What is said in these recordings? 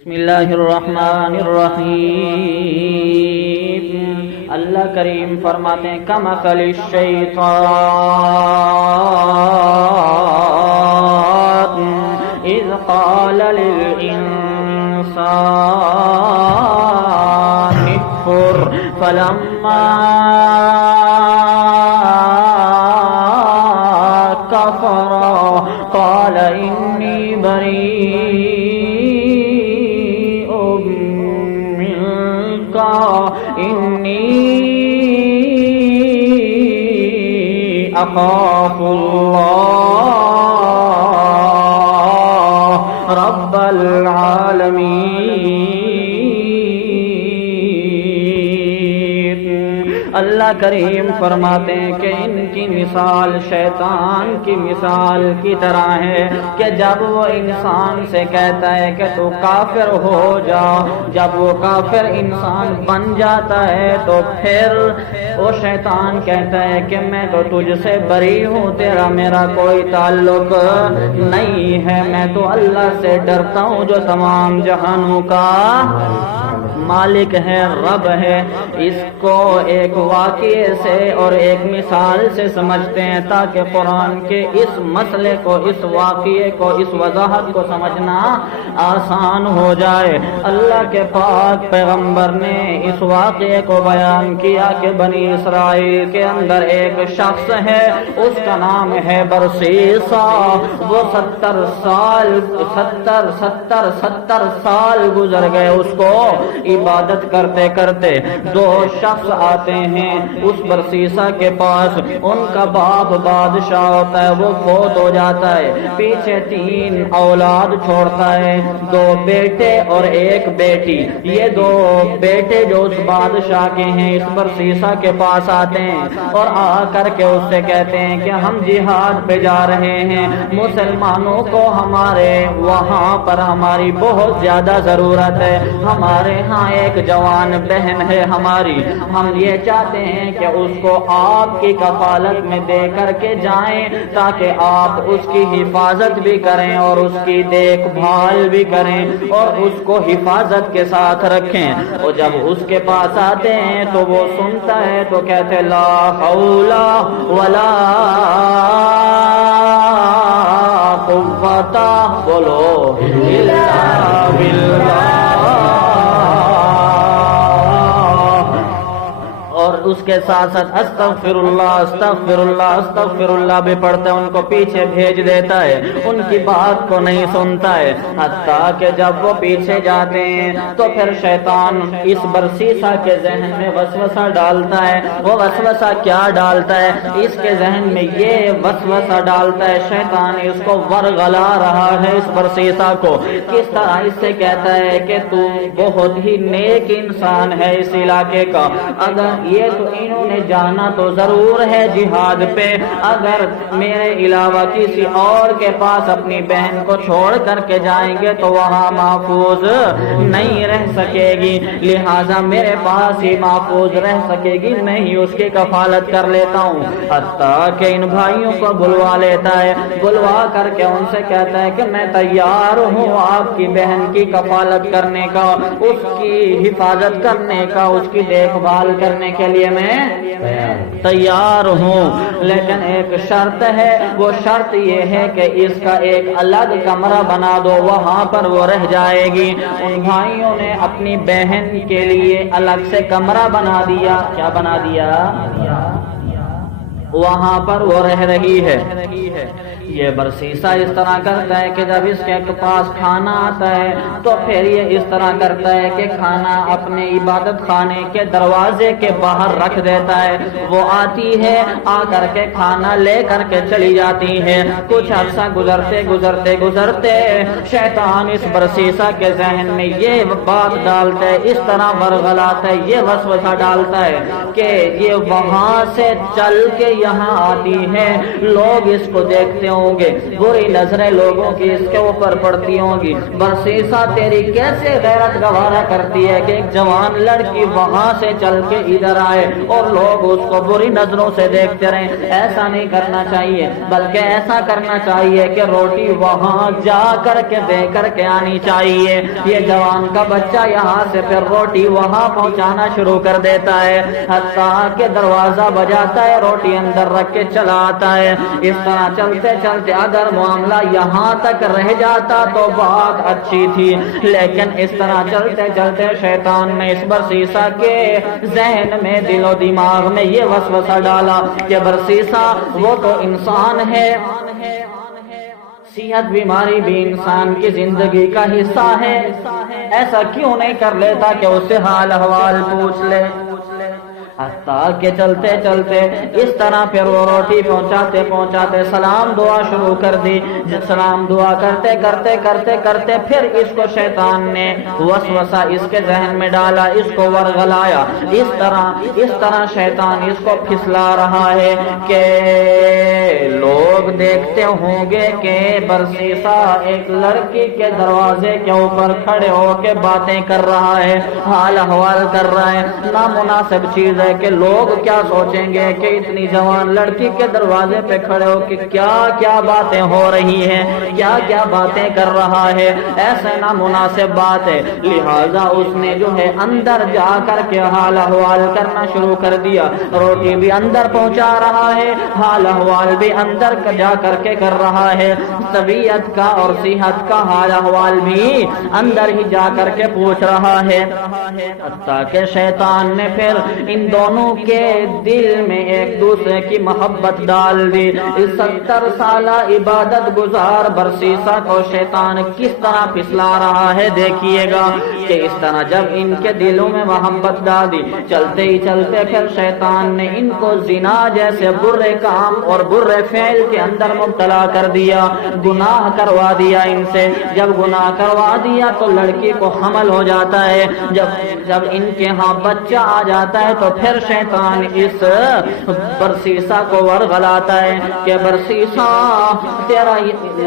بسم اللہ الرحمن الرحیم۔ اللہ کریم فرماتے ہیں کمثل الشیطان اذ قال للانسان اکفر فلما کفر قال انی بریء منک انی اخاف اللہ رب العالمین۔ اللہ کریم فرماتے ہیں کہ ان کی مثال شیطان کی مثال کی طرح ہے کہ جب وہ انسان سے کہتا ہے کہ تو کافر ہو جا، جب وہ کافر انسان بن جاتا ہے تو پھر وہ شیطان کہتا ہے کہ میں تو تجھ سے بری ہوں، تیرا میرا کوئی تعلق نہیں ہے، میں تو اللہ سے ڈرتا ہوں جو تمام جہانوں کا مالک ہے، رب ہے۔ اس کو ایک واقعے سے اور ایک مثال سے سمجھتے ہیں تاکہ قرآن کے اس مسئلے کو، اس واقعے کو، اس وضاحت کو سمجھنا آسان ہو جائے۔ اللہ کے پاک پیغمبر نے اس واقعے کو بیان کیا کہ بنی اسرائیل کے اندر ایک شخص ہے، اس کا نام ہے برسیسا۔ وہ 70 سال گزر گئے اس کو عبادت کرتے کرتے۔ دو شخص آتے ہیں اس برسیسا کے پاس، ان کا باپ بادشاہ ہوتا ہے، وہ فوت ہو جاتا ہے، پیچھے 3 اولاد چھوڑتا ہے، 2 بیٹے اور 1 بیٹی۔ یہ 2 بیٹے جو اس بادشاہ کے ہیں اس برسیسا کے پاس آتے ہیں اور آ کر کے اس سے کہتے ہیں کہ ہم جہاد پہ جا رہے ہیں، مسلمانوں کو ہمارے وہاں پر ہماری بہت زیادہ ضرورت ہے، ہمارے ہاں ایک جوان بہن ہے ہماری، ہم یہ چاہتے ہیں کہ اس کو آپ کی کفالت میں دے کر کے جائیں تاکہ آپ اس کی حفاظت بھی کریں اور اس کی دیکھ بھال بھی کریں اور اس کو حفاظت کے ساتھ رکھیں۔ اور جب اس کے پاس آتے ہیں تو وہ سنتا ہے تو کہتے لا حول ولا قوت بولو الا باللہ۔ اور اس کے ساتھ ساتھ استغفر اللہ استغفر اللہ استغفر اللہ بھی پڑھتے ہیں، ان کو پیچھے بھیج دیتا ہے، ان کی بات کو نہیں سنتا ہے، حتیٰ کہ جب وہ پیچھے جاتے ہیں تو پھر شیطان اس برسیسا کے ذہن میں وسوسہ ڈالتا ہے۔ وہ وسوسہ کیا ڈالتا ہے؟ اس کے ذہن میں یہ وسوسہ ڈالتا ہے، شیطان اس کو ورغلا رہا ہے اس برسیسا کو، کس طرح اس سے کہتا ہے کہ تو بہت ہی نیک انسان ہے اس علاقے کا، اگر یہ تو انہوں نے جانا تو ضرور ہے جہاد پہ، اگر میرے علاوہ کسی اور کے پاس اپنی بہن کو چھوڑ کر کے جائیں گے تو وہاں محفوظ نہیں رہ سکے گی، لہٰذا میرے پاس ہی محفوظ رہ سکے گی، میں ہی اس کی کفالت کر لیتا ہوں۔ حتیٰ کہ ان بھائیوں کو بلوا لیتا ہے، بلوا کر کے ان سے کہتا ہے کہ میں تیار ہوں آپ کی بہن کی کفالت کرنے کا، اس کی حفاظت کرنے کا، اس کی دیکھ بھال کرنے کے لیے میں تیار ہوں، لیکن ایک شرط ہے، وہ شرط یہ ہے کہ اس کا ایک الگ کمرہ بنا دو، وہاں پر وہ رہ جائے گی۔ ان بھائیوں نے اپنی بہن کے لیے الگ سے کمرہ بنا دیا، کیا بنا دیا؟ وہاں پر وہ رہ رہی ہے۔ یہ برسیسا اس طرح کرتا ہے کہ جب اس کے پاس کھانا آتا ہے تو پھر یہ اس طرح کرتا ہے کہ کھانا اپنے عبادت خانے کے دروازے کے باہر رکھ دیتا ہے، وہ آتی ہے، آ کر کے کھانا لے کر کے چلی جاتی ہے۔ کچھ عرصہ گزرتے گزرتے شیطان اس برسیسا کے ذہن میں یہ بات ڈالتا ہے، اس طرح ورغلاتا ہے، یہ وسوسہ ڈالتا ہے کہ یہ وہاں سے چل کے یہاں آتی ہے، لوگ اس کو دیکھتے ہوں گے، بری نظریں لوگوں کی اس کے اوپر پڑتی ہوں گی۔ برسیسا تیری کیسے غیرت گوارا کرتی ہے کہ ایک جوان لڑکی وہاں سے چل کے ادھر آئے اور لوگ اس کو بری نظروں سے دیکھتے رہیں۔ ایسا نہیں کرنا چاہیے، بلکہ ایسا کرنا چاہیے کہ روٹی وہاں جا کر کے دے کر کے آنی چاہیے۔ یہ جوان کا بچہ یہاں سے پھر روٹی وہاں پہنچانا شروع کر دیتا ہے، حتیٰ کہ دروازہ بجاتا ہے، روٹی اندر رکھ کے چلا آتا ہے۔ اس طرح چلتے چلتے اگر معاملہ یہاں تک رہ جاتا تو بات اچھی تھی، لیکن اس طرح چلتے چلتے شیطان نے اس برسیسا کے ذہن میں، دل و دماغ میں یہ وسوسہ ڈالا کہ برسیسا وہ تو انسان ہے، صحت بیماری بھی انسان کی زندگی کا حصہ ہے، ایسا کیوں نہیں کر لیتا کہ اس سے حال احوال پوچھ لے۔ حتیٰ کہ چلتے چلتے اس طرح پھر وہ روٹی پہنچاتے پہنچاتے سلام دعا شروع کر دی۔ سلام دعا کرتے کرتے کرتے کرتے پھر اس کو شیطان نے وسوسہ اس کے ذہن میں ڈالا، اس کو ورغلایا۔ اس طرح شیطان اس کو پھسلا رہا ہے کہ لوگ دیکھتے ہوں گے کہ برسیسا ایک لڑکی کے دروازے کے اوپر کھڑے ہو کے باتیں کر رہا ہے، حال احوال کر رہا ہے۔ نامناسب چیز ہے کہ لوگ کیا سوچیں گے کہ اتنی جوان لڑکی کے دروازے پہ کھڑے ہو کہ کیا کیا باتیں ہو رہی ہیں، کیا کیا باتیں کر رہا ہے، ایسا نامناسب بات ہے۔ لہذا اس نے جو ہے اندر جا کر کے حال احوال کرنا شروع کر دیا، روٹی بھی اندر پہنچا رہا ہے، حال احوال بھی اندر جا کر کے کر رہا ہے، طبیعت کا اور صحت کا حال احوال بھی اندر ہی جا کر کے پوچھ رہا ہے۔ حتیٰ کہ شیطان نے پھر ان دونوں کے دل میں ایک دوسرے کی محبت ڈال دی۔ اس 70 سالہ عبادت گزار برسیسا کو شیطان کس طرح پھسلا رہا ہے دیکھیے گا کہ اس طرح جب ان کے دلوں میں محبت ڈال دی، چلتے ہی چلتے پھر شیطان نے ان کو زنا جیسے برے کام اور برے فعل کے اندر مبتلا کر دیا، گناہ کروا دیا ان سے۔ جب گناہ کروا دیا تو لڑکی کو حمل ہو جاتا ہے، جب ان کے ہاں بچہ آ جاتا ہے تو پھر شیطان اس برسیسا کو ورغلاتا ہے کہ برسیسا تیرا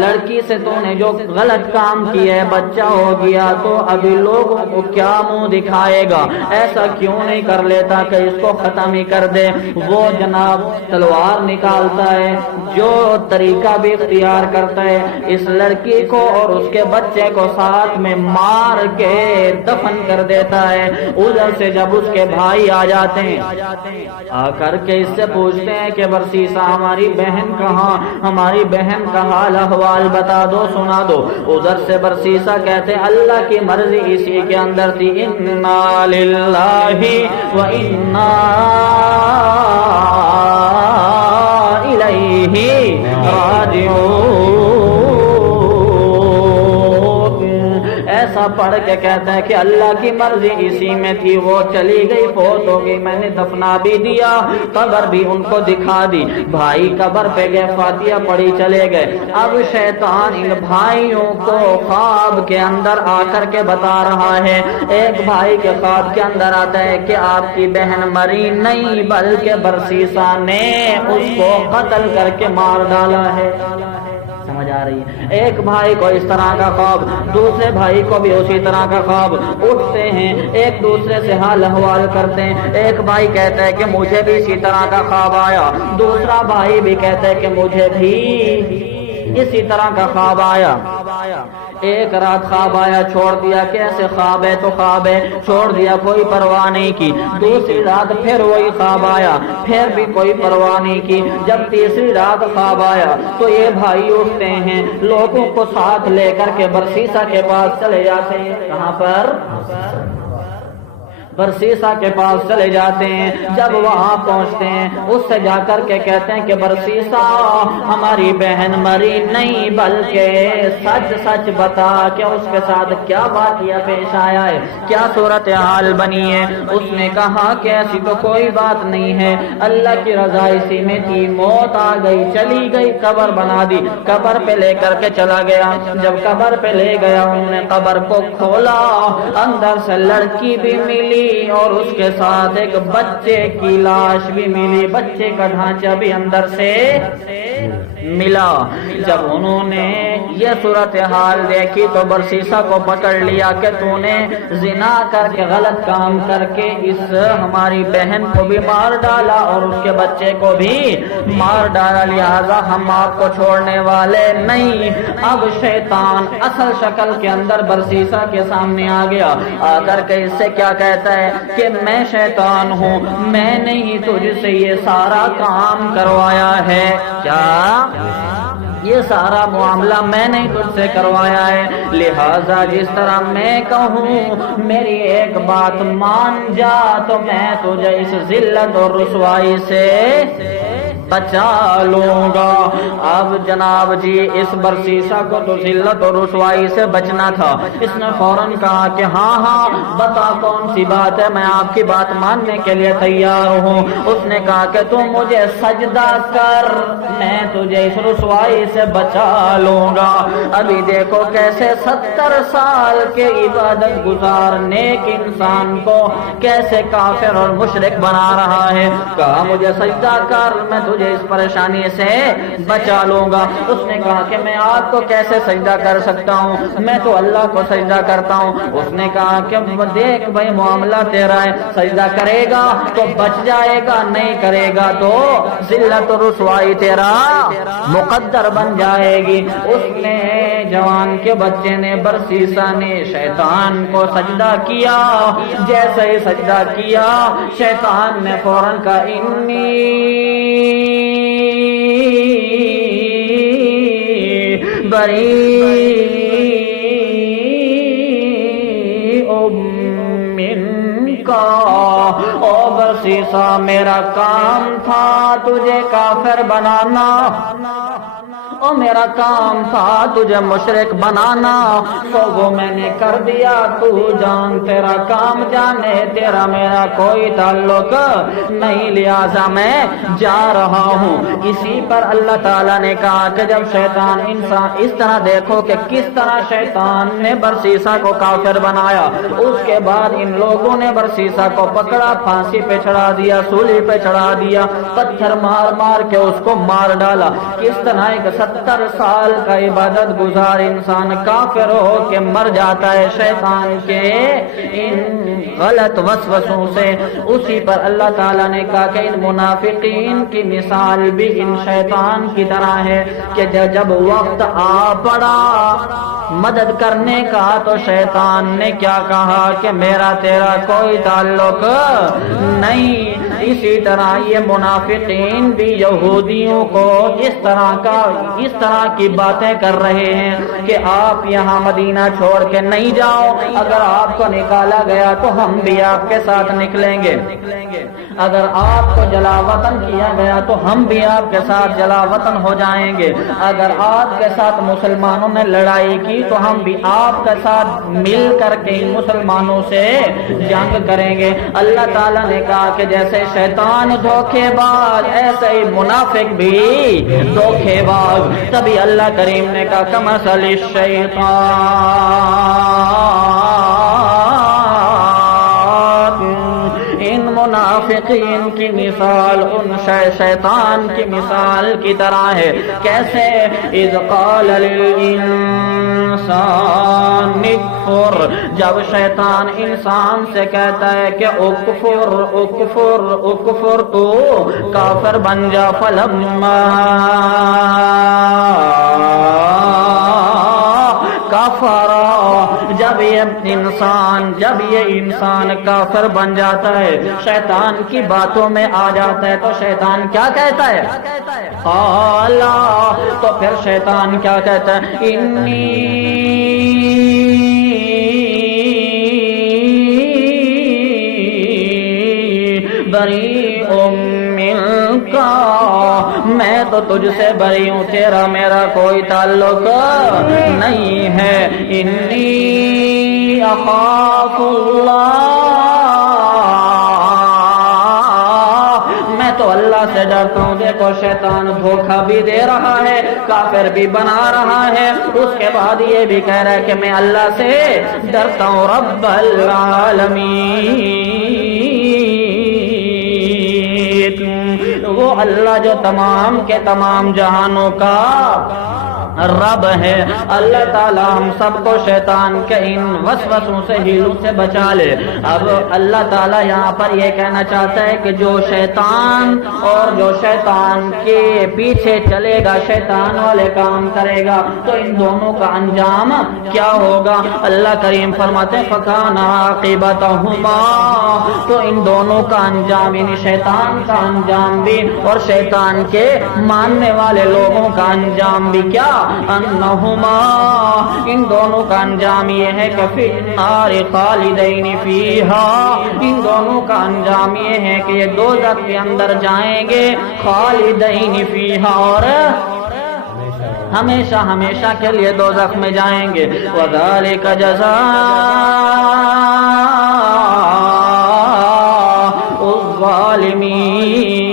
لڑکی سے تو نے جو غلط کام کیا ہے، بچہ ہو گیا تو ابھی لوگوں کو کیا منہ دکھائے گا، ایسا کیوں نہیں کر لیتا کہ اس کو ختم ہی کر دے۔ وہ جناب تلوار نکالتا ہے، جو طریقہ بھی اختیار کرتا ہے، اس لڑکی کو اور اس کے بچے کو ساتھ میں مار کے دفن کر دیتا ہے۔ ادھر سے جب اس کے بھائی آ جاتے ہیں، آ کر کے اس سے پوچھتے ہیں کہ برسیسا ہماری بہن کہاں، ہماری بہن کا حال احوال بتا دو، سنا دو۔ ادھر سے برسیسا کہتے ہیں اللہ کی مرضی اسی کے اندر تھی، انا للہ و انا الیہ راجعون۔ ایسا پڑھ کے کہتا ہے کہ اللہ کی مرضی اسی میں تھی، وہ چلی گئی، فوت ہو گئی، میں نے دفنا بھی دیا، قبر بھی ان کو دکھا دی، بھائی قبر پہ گئے، فاتحہ پڑھی چلے گئے۔ اب شیطان ان بھائیوں کو خواب کے اندر آ کر کے بتا رہا ہے، ایک بھائی کے خواب کے اندر آتا ہے کہ آپ کی بہن مری نہیں بلکہ برسیسا نے اس کو قتل کر کے مار ڈالا ہے۔ سمجھ آ رہی ہے؟ ایک بھائی کو اس طرح کا خواب، دوسرے بھائی کو بھی اسی طرح کا خواب، اٹھتے ہیں ایک دوسرے سے حال احوال کرتے ہیں۔ ایک بھائی کہتا ہے کہ مجھے بھی اسی طرح کا خواب آیا، دوسرا بھائی بھی کہتا ہے کہ مجھے بھی اسی طرح کا خواب آیا۔ ایک رات خواب آیا، چھوڑ دیا، کیسے خواب ہے تو خواب ہے، چھوڑ دیا، کوئی پرواہ نہیں کی۔ دوسری رات پھر وہی خواب آیا، پھر بھی کوئی پرواہ نہیں کی۔ جب تیسری رات خواب آیا تو یہ بھائی اٹھتے ہیں، لوگوں کو ساتھ لے کر کے برسیسا کے پاس چلے جاتے ہیں۔ کہاں پر؟ برسیسا کے پاس چلے جاتے ہیں۔ جب وہاں پہنچتے ہیں اس سے جا کر کے کہتے ہیں کہ برسیسا ہماری بہن مری نہیں بلکہ سچ سچ بتا کہ اس کے ساتھ کیا واقعہ پیش آیا ہے، کیا صورتحال بنی ہے۔ اس نے کہا کہ ایسی تو کوئی بات نہیں ہے، اللہ کی رضا اسی میں تھی، موت آ گئی، چلی گئی، قبر بنا دی، قبر پہ لے کر کے چلا گیا۔ جب قبر پہ لے گیا انہوں نے قبر کو کھولا، اندر سے لڑکی بھی ملی اور اس کے ساتھ ایک بچے کی لاش بھی ملی، بچے کا ڈھانچہ بھی اندر سے ملا۔ جب انہوں نے یہ صورتحال دیکھی تو برسیسا کو پکڑ لیا کہ تو نے زنا کر کے، غلط کام کر کے اس ہماری بہن کو بھی مار ڈالا اور اس کے بچے کو بھی مار ڈالا، لہذا ہم آپ کو چھوڑنے والے نہیں۔ اب شیطان اصل شکل کے اندر برسیسا کے سامنے آ گیا، آ کر کے اس سے کیا کہتا ہے کہ میں شیطان ہوں، میں نے ہی تجھ سے یہ سارا کام کروایا ہے۔ کیا یہ سارا معاملہ میں نے تجھ سے کروایا ہے، لہذا جس طرح میں کہوں میری ایک بات مان جا تو میں تجھے اس ذلت اور رسوائی سے بچا لوں گا۔ اب جناب جی اس برسیسا کو تو ذلت اور رسوائی سے بچنا تھا، اس نے فوراً کہا کہ ہاں ہاں بتا کون سی بات ہے، میں آپ کی بات ماننے کے لیے تیار ہوں۔ اس نے کہا کہ تم مجھے سجدہ کر، میں تجھے اس رسوائی سے بچا لوں گا۔ ابھی دیکھو کیسے 70 سال کے عبادت گزار نیک انسان کو کیسے کافر اور مشرک بنا رہا ہے۔ کہا مجھے سجدہ کر، میں تجھے اس پریشانی سے بچا لوں گا۔ اس نے کہا کہ میں آپ کو کیسے سجدہ کر سکتا ہوں، میں تو اللہ کو سجدہ کرتا ہوں۔ اس نے کہا کہ دیکھ بھائی معاملہ تیرا ہے، سجدہ کرے گا تو بچ جائے گا، نہیں کرے گا تو ذلت و رسوائی تیرا مقدر بن جائے گی۔ اس نے جوان کے بچے نے برسیسا نے شیطان کو سجدہ کیا، جیسے ہی سجدہ کیا شیطان نے فوراً کہا انی منکا، او برسیسا میرا کام تھا تجھے کافر بنانا، او میرا کام تھا تجھے مشرک بنانا، تو وہ میں نے کر دیا، تو جان تیرا کام جانے، تیرا میرا کوئی تعلق نہیں، لہذا میں جا رہا ہوں۔ اسی پر اللہ تعالیٰ نے کہا کہ جب شیطان انسان اس طرح دیکھو کہ کس طرح شیطان نے برسیسا کو کافر بنایا، اس کے بعد ان لوگوں نے برسیسا کو پکڑا، پھانسی پہ چڑھا دیا، سولی پہ چڑھا دیا، پتھر مار مار کے اس کو مار ڈالا۔ کس طرح ایک 70 سال کا عبادت گزار انسان کافر ہو کے مر جاتا ہے شیطان کے ان غلط وسوسوں سے۔ اسی پر اللہ تعالیٰ نے کہا کہ ان منافقین کی مثال بھی ان شیطان کی طرح ہے کہ جب وقت آ پڑا مدد کرنے کا تو شیطان نے کیا کہا کہ میرا تیرا کوئی تعلق نہیں۔ اسی طرح یہ منافقین بھی یہودیوں کو اس طرح کی باتیں کر رہے ہیں کہ آپ یہاں مدینہ چھوڑ کے نہیں جاؤ، اگر آپ کو نکالا گیا تو ہم بھی آپ کے ساتھ نکلیں گے، اگر آپ کو جلا وطن کیا گیا تو ہم بھی آپ کے ساتھ جلا وطن ہو جائیں گے، اگر آپ کے ساتھ مسلمانوں نے لڑائی کی تو ہم بھی آپ کے ساتھ مل کر کے ان مسلمانوں سے جنگ کریں گے۔ اللہ تعالیٰ نے کہا کہ جیسے شیطان دھوکے باز ایسے ہی منافق بھی دھوکے باز۔ تبھی اللہ کریم نے کہا کمثل الشیطان، ان منافقین کی مثال ان شیطان کی مثال کی طرح ہے۔ کیسے؟ اذ قال للانسان اکفر، جب شیطان انسان سے کہتا ہے کہ اکفر اکفر اکفر تو کافر بن جا، فلما کافرا، جب یہ انسان کافر بن جاتا ہے، شیطان کی باتوں میں آ جاتا ہے، تو شیطان کیا کہتا ہے؟ قالا، تو پھر شیطان کیا کہتا ہے؟ انی بریء منک، میں تو تجھ سے بری ہوں، تیرا میرا کوئی تعلق نہیں ہے۔ انی اخاف اللہ، میں تو اللہ سے ڈرتا ہوں۔ دیکھو شیطان دھوکہ بھی دے رہا ہے، کافر بھی بنا رہا ہے، اس کے بعد یہ بھی کہہ رہا ہے کہ میں اللہ سے ڈرتا ہوں، رب العالمین۔ اللہ جو تمام کے تمام جہانوں کا رب ہے، اللہ تعالیٰ ہم سب کو شیطان کے ان وسوسوں سے ہیلوں سے بچا لے۔ اب اللہ تعالیٰ یہاں پر یہ کہنا چاہتا ہے کہ جو شیطان اور جو شیطان کے پیچھے چلے گا، شیطان والے کام کرے گا، تو ان دونوں کا انجام کیا ہوگا؟ اللہ کریم فرماتے ہیں فَكَانَ عَاقِبَتَهُمَا، تو ان دونوں کا انجام یعنی شیطان کا انجام بھی اور شیطان کے ماننے والے لوگوں کا انجام بھی کیا؟ انہما، ان دونوں کا انجام یہ ہے کہ فی النار خالدین فیہا، ان دونوں کا انجام یہ ہے کہ یہ دوزخ کے اندر جائیں گے، خالدین فیہا، اور ہمیشہ ہمیشہ کے لیے دوزخ میں جائیں گے۔ وذالک جزاء الظالمین،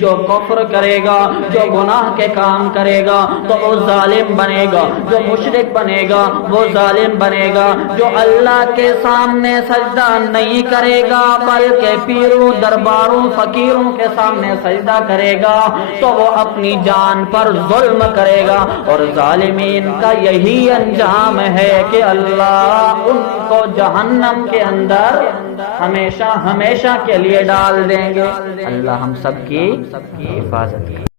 جو کفر کرے گا، جو گناہ کے کام کرے گا تو وہ ظالم بنے گا، جو مشرک بنے گا وہ ظالم بنے گا، جو اللہ کے سامنے سجدہ نہیں کرے گا بلکہ پیروں درباروں فقیروں کے سامنے سجدہ کرے گا تو وہ اپنی جان پر ظلم کرے گا، اور ظالمین کا یہی انجام ہے کہ اللہ ان کو جہنم کے اندر ہمیشہ ہمیشہ کے لیے ڈال دیں گے۔ اللہ ہم سب کی حفاظت